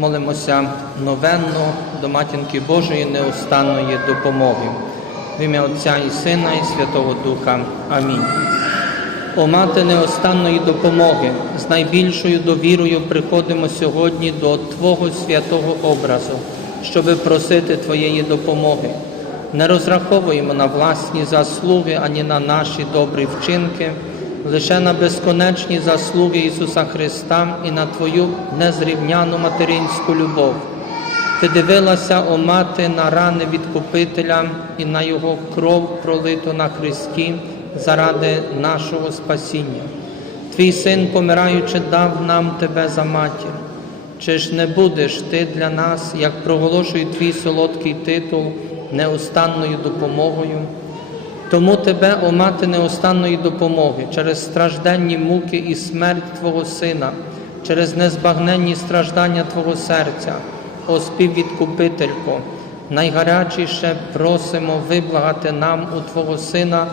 Молимося новенно до матінки Божої неостанної допомоги. В ім'я Отця і Сина, і Святого Духа. Амінь. О мати неостанної допомоги, з найбільшою довірою приходимо сьогодні до Твого святого образу, щоби просити Твоєї допомоги. Не розраховуємо на власні заслуги ані на наші добрі вчинки, лише на безконечні заслуги Ісуса Христа і на Твою незрівняну материнську любов. Ти дивилася, о мати, на рани відкупителя і на Його кров пролиту на Христі заради нашого спасіння. Твій син, помираючи, дав нам тебе за матір. Чи ж не будеш ти для нас, як проголошує твій солодкий титул, неустанною допомогою? Тому тебе, о мати неустанної допомоги, через стражденні муки і смерть Твого Сина, через незбагненні страждання Твого серця, о співвідкупителько, найгарячіше просимо виблагати нам у Твого Сина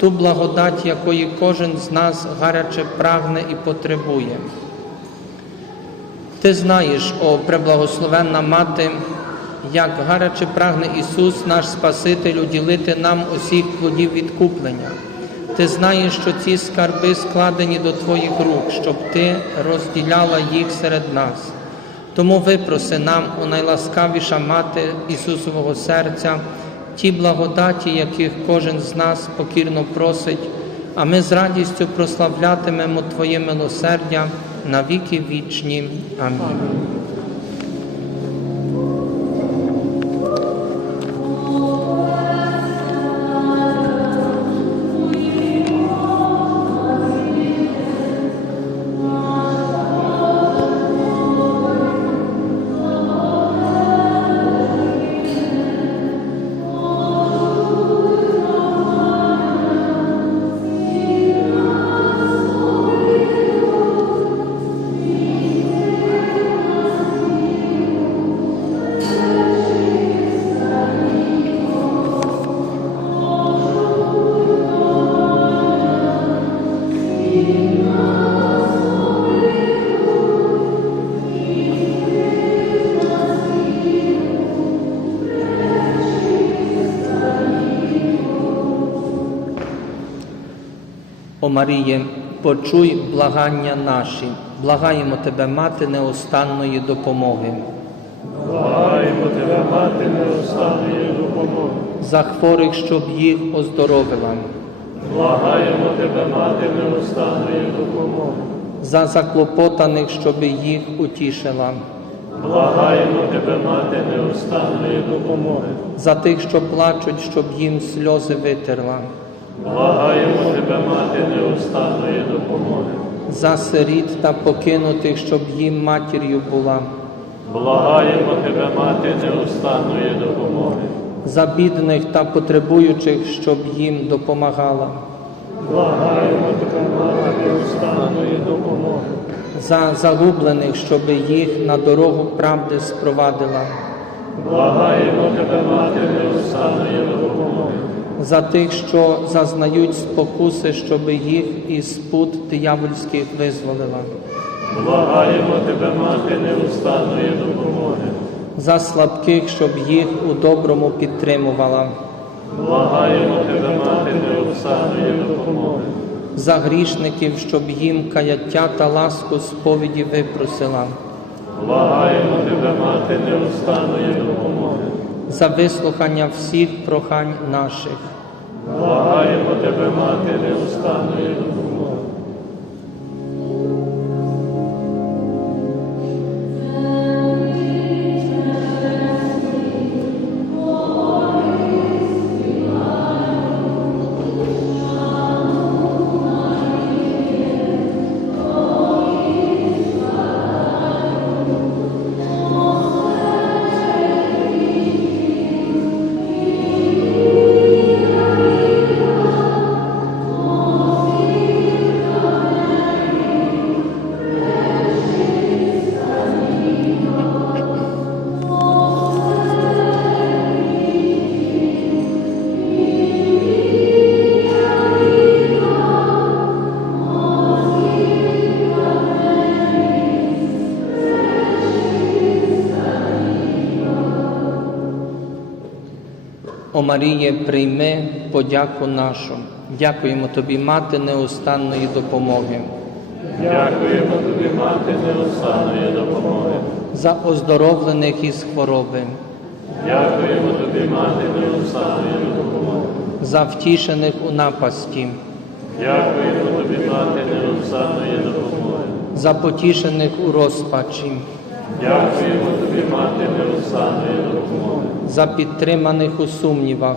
ту благодать, якої кожен з нас гаряче прагне і потребує. Ти знаєш, о преблагословенна мати, як гаряче прагне Ісус, наш Спаситель, уділити нам усіх плодів відкуплення. Ти знаєш, що ці скарби складені до Твоїх рук, щоб Ти розділяла їх серед нас. Тому випроси нам, у найласкавіша мати Ісусового серця, ті благодаті, яких кожен з нас покірно просить, а ми з радістю прославлятимемо Твоє милосердя на віки вічні. Амінь. Маріє, почуй благання наші, благаємо Тебе, мати неостанної допомоги. Благаємо тебе, мати неостанної допомоги. За хворих, щоб їх оздоровила, Благаємо тебе, мати неостанної допомоги. за заклопотаних, щоб їх утішила, Благаємо тебе, мати неостанної допомоги. за тих, що плачуть, щоб їм сльози витерла, Благаємо тебе, мати неостанної допомоги. за сиріт та покинутих, щоб їм матір'ю була, Благаємо тебе, мати неостанної допомоги. за бідних та потребуючих, щоб їм допомагала, Благаємо тебе, мати неостанної допомоги. за загублених, щоб їх на дорогу правди спровадила. Благаємо тебе, мати неостанної допомоги. За тих, що зазнають спокуси, щоб їх із пут диявольських визволила, Благаємо тебе, мати неостанної допомоги. за слабких, щоб їх у доброму підтримувала, Благаємо тебе, мати неостанної допомоги. за грішників, щоб їм каяття та ласку сповіді випросила, Благаємо тебе, мати неостанної допомоги. За вислухання всіх прохань наших, Благаємо тебе, мати неостанної допомоги. О Маріє, прийми подяку нашу. Дякуємо тобі, мати неустанної допомоги, Дякуємо тобі, мати неостанної допомоги. за оздоровлених із хвороби, Дякуємо тобі, мати неостанної допомоги. за втішених у напасті, Дякуємо тобі, мати неостанної допомоги. за потішених у розпачі, Дякуємо тобі, мати неостанної допомоги. за підтриманих у сумнівах,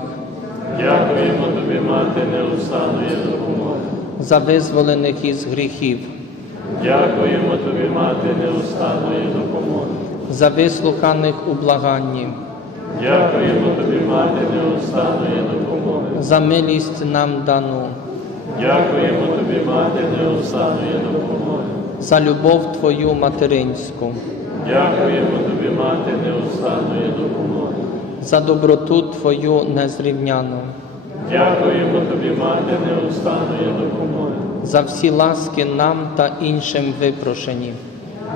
Дякуємо тобі, мати неостанної допомоги. за визволених із гріхів, Дякуємо тобі, мати неостанної допомоги. за вислуханих у благанні, Дякуємо тобі, мати неостанної допомоги. за милість нам дану, Дякуємо тобі, мати неостанної допомоги. за любов Твою материнську, Дякуємо тобі, мати неостанної допомоги. за доброту Твою незрівняну, Дякуємо тобі, мати неостанної допомоги. за всі ласки нам та іншим випрошені.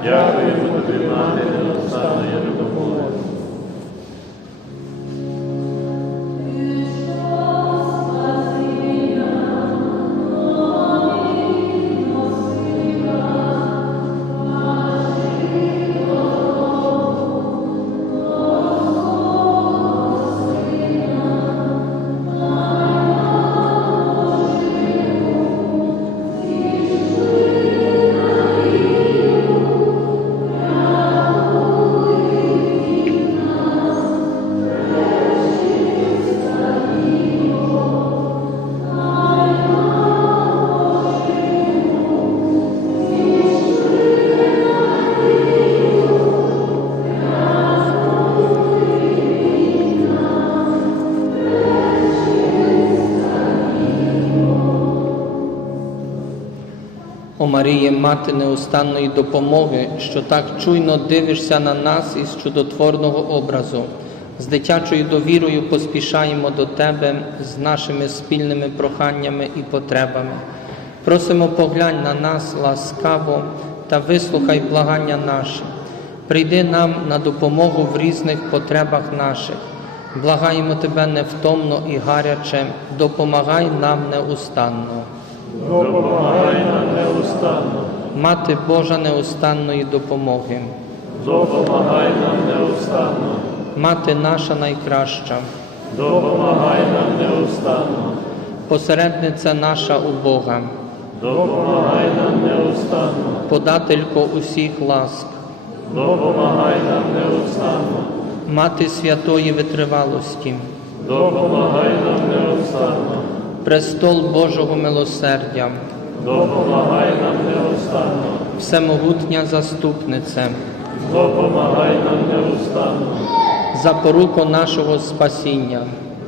Дякуємо тобі, мати неостанної допомоги. О Маріє, мати неустанної допомоги, що так чуйно дивишся на нас із чудотворного образу. З дитячою довірою поспішаємо до Тебе з нашими спільними проханнями і потребами. Просимо поглянь на нас ласкаво та вислухай благання наші. Прийди нам на допомогу в різних потребах наших. Благаємо Тебе невтомно і гаряче, допомагай нам неустанно. Допомагай нам неустанно. Мати Божа неустанної допомоги, Допомагай нам неустанно. мати наша найкраща, Допомагай нам неустанно. посередниця наша у Бога, Допомагай нам неустанно. подателько усіх ласк, Допомагай нам неустанно. мати святої витривалості, Допомагай нам неустанно. Престол Божого милосердя, Допомагай нам неустанно. всемогутня заступнице, Допомагай нам неустанно. запоруко нашого спасіння,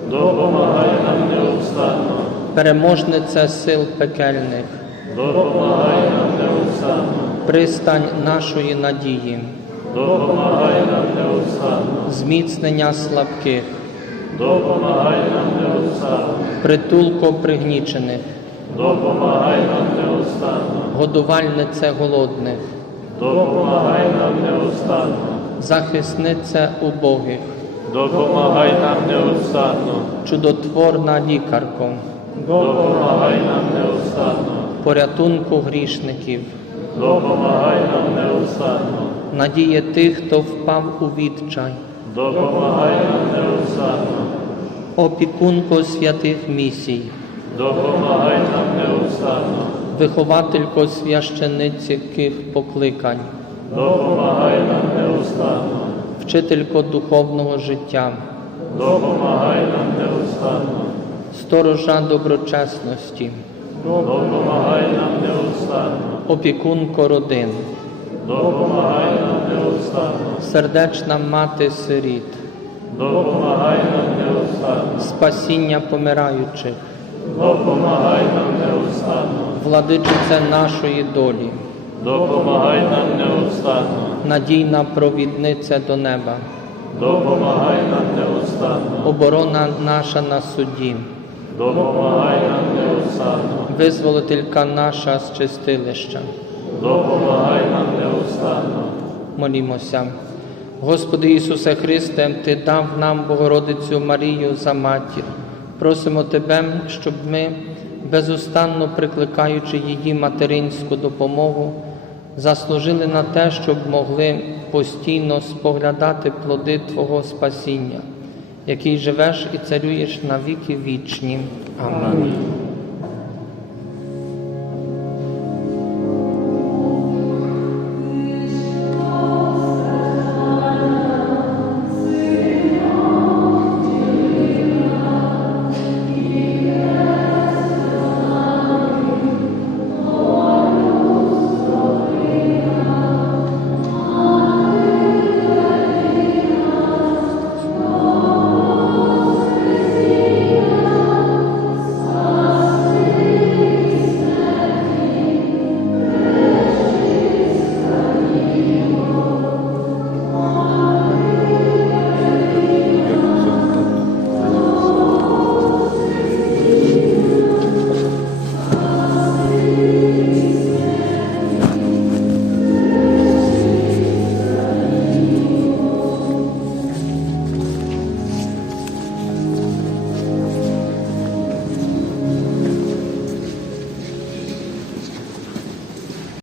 Допомагай нам неустанно. переможниця сил пекельних, Допомагай нам неустанно. пристань нашої надії, Допомагай нам неустанно. зміцнення слабких, Допомагай нам неустанно. притулко пригнічених, Допомагай нам неустанно. годувальнице голодних, Допомагай нам неустанно. захисниця убогих, Допомагай нам неустанно. чудотворна лікарко, Допомагай нам неустанно. порятунку грішників, Допомагай нам неустанно. надія тих, хто впав у відчай, Допомагай нам неустанно. Опікунко святих місій, Допомагай нам неустанно. вихователько священицьких покликань, Допомагай нам неустанно. вчителько духовного життя, Допомагай нам неустанно. сторожа доброчесності, Допомагай нам неустанно. опікунко родин, Допомагай нам неустанно. сердечна мати сиріт, Допомагай нам неустанно. спасіння помираючих, Допомагай нам неустанно. владичице нашої долі, Допомагай нам неустанно. надійна провідниця до неба, Допомагай нам неустанно. оборона наша на суді, Допомагай нам неустанно. визволителька наша з чистилища. Допомагай нам неустанно. Молімося. Господи Ісусе Христе, Ти дав нам Богородицю Марію за матір. Просимо Тебе, щоб ми, безустанно прикликаючи її материнську допомогу, заслужили на те, щоб могли постійно споглядати плоди Твого спасіння, який живеш і царюєш на віки вічні. Амінь.